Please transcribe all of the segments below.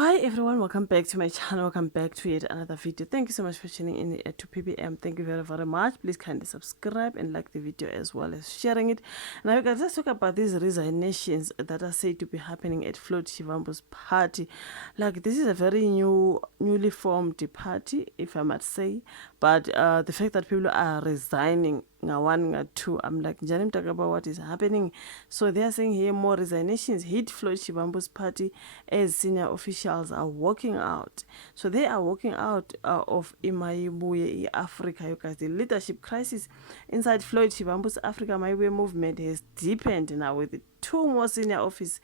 Hi everyone, welcome back to my channel. Welcome back to yet another video. Thank you so much for tuning in to PPM. Thank you very much. Please kindly subscribe and like the video as well as sharing it. Now you guys, let's talk about these resignations that are said to be happening at Floyd Shivambu's party. Like, this is a very newly formed party, if I might say, but the fact that people are resigning one, two, I'm like, Janim, talk about what is happening. So they are saying here more resignations hit Floyd Shivambu's party as senior officials are walking out. So they are walking out of Mayibuye, Africa. You guys, the leadership crisis inside Floyd Shivambu's Africa Mayibuye movement has deepened now, with two more senior office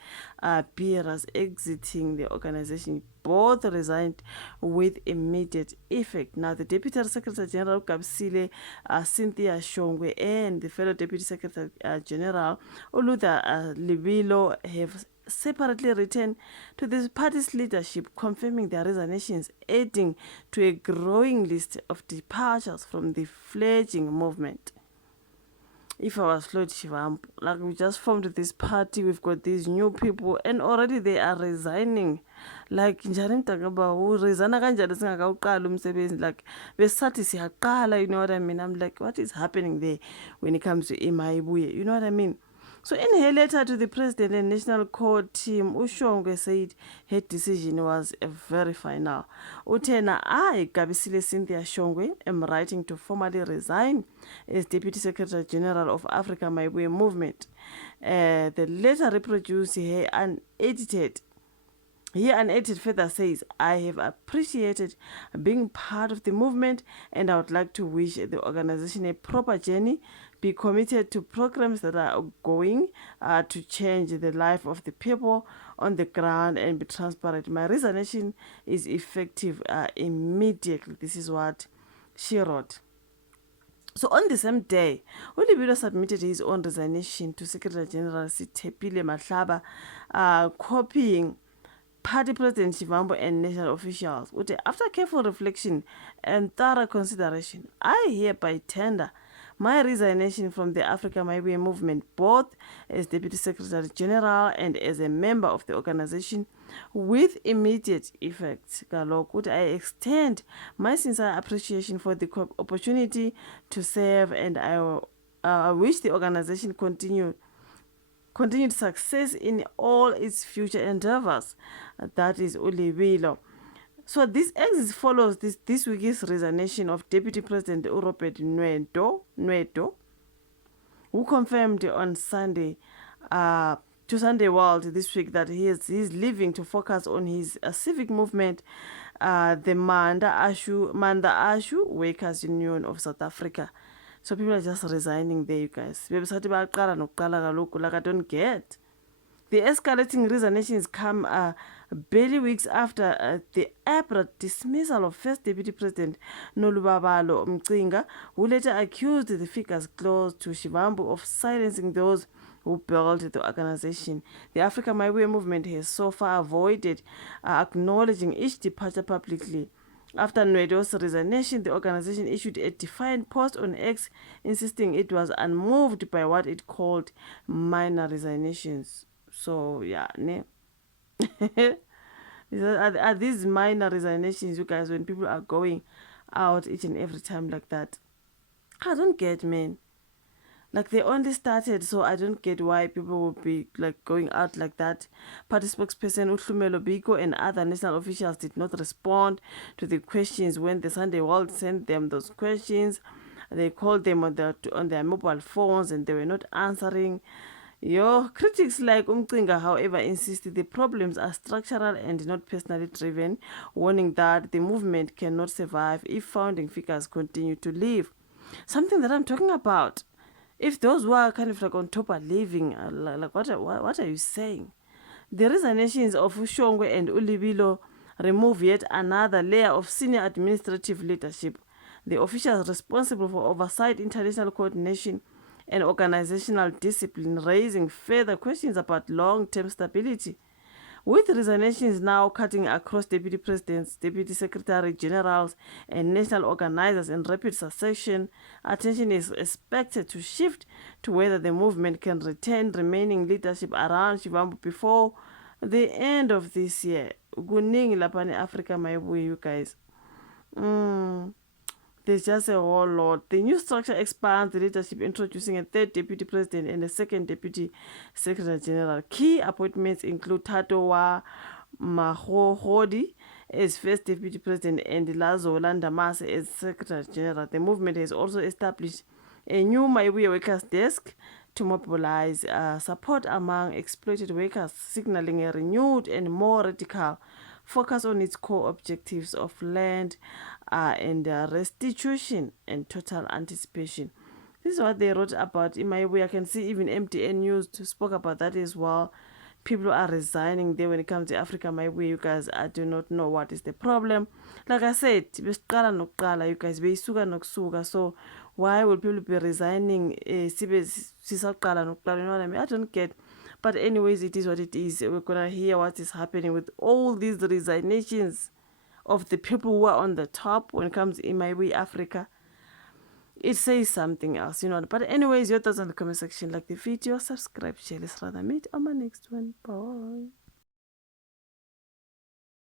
bearers exiting the organization. Both resigned with immediate effect. Now, the Deputy Secretary General Kabsile Cynthia Shongwe and the fellow Deputy Secretary General Oluda Libilo have separately returned to the party's leadership, confirming their resignations, adding to a growing list of departures from the fledgling movement. If I was Floyd Shivambu, like, we just formed this party, we've got these new people, and already they are resigning. Like, njani mtagaba resign kanjani singakawuqala umsebenzi, like besathi siyaqala, you know what I mean? I'm like, what is happening there when it comes to Mayibuye? You know what I mean? So in her letter to the President and National Court team, Ushongwe said her decision was very final. Utena, I, Gabisile Cynthia Shongwe, am writing to formally resign as Deputy Secretary General of Africa Mayibuye Movement. The letter reproduced here unedited. Here, unedited further says, I have appreciated being part of the movement, and I would like to wish the organization a proper journey, be committed to programs that are going to change the life of the people on the ground, and be transparent. My resignation is effective immediately. This is what she wrote. So on the same day, Olibilo submitted his own resignation to Secretary General Sithepile Mahlaba, copying Party President Shivambu and national officials. After careful reflection and thorough consideration, I hereby tender my resignation from the Africa Mayibuye movement, both as Deputy Secretary General and as a member of the organization, with immediate effect. I extend my sincere appreciation for the opportunity to serve, and I wish the organization continued success in all its future endeavors. That is Olibilo. So this exit follows this week's resignation of Deputy President Robert Nwedo, who confirmed on Sunday to Sunday World this week that he's leaving to focus on his civic movement, the Manda Ashu Workers Union of South Africa. So people are just resigning there, you guys. Like, I don't get. The escalating resignations come barely weeks after the abrupt dismissal of First Deputy President Nolubabalo Mcinga, who later accused the figures close to Shivambu of silencing those who built the organization. The Africa Mayibuye movement has so far avoided acknowledging each departure publicly. After Nwedo's resignation, the organization issued a defiant post on X, insisting it was unmoved by what it called minor resignations. So, yeah, ne? Are these minor resignations, you guys, when people are going out each and every time like that? I don't get, man. Like, they only started, so I don't get why people would be like going out like that. Party spokesperson Uhlumelo Biko and other national officials did not respond to the questions when the Sunday World sent them those questions. They called them on their mobile phones and they were not answering. Critics like Umcinga, however, insisted the problems are structural and not personally driven, warning that the movement cannot survive if founding figures continue to leave. Something that I'm talking about. If those who are kind of like on top are leaving, like what are you saying? The resignations of Ushongwe and Ulibilo remove yet another layer of senior administrative leadership. The officials responsible for oversight, international coordination, and organizational discipline, raising further questions about long-term stability. With resignations now cutting across deputy presidents, deputy secretary generals, and national organizers in rapid succession, attention is expected to shift to whether the movement can retain remaining leadership around Shivambu before the end of this year. kuningi lapha Africa Mayibuye, you guys. There's just a whole lot. The new structure expands the leadership, introducing a third deputy president and a second deputy secretary general. Key appointments include Tatowa Mahodi as first deputy president and Lazo Landamase as secretary general. The movement has also established a new Mayibuye workers desk to mobilize support among exploited workers, signaling a renewed and more radical focus on its core objectives of land and restitution and total anticipation. This is what they wrote about in Mayibuye. I can see even MTN News spoke about that as well. People are resigning there when it comes to Africa Mayibuye. You guys, I do not know what is the problem. Like I said, you guys, so why will people be resigning? You know what I mean? I don't get. But anyways, it is what it is. We're gonna hear what is happening with all these resignations of the people who are on the top when it comes to Mayibuye Africa. It says something else, you know. But anyways, your thoughts in the comment section. Like the video, subscribe, share. Let's rather meet on my next one. Bye.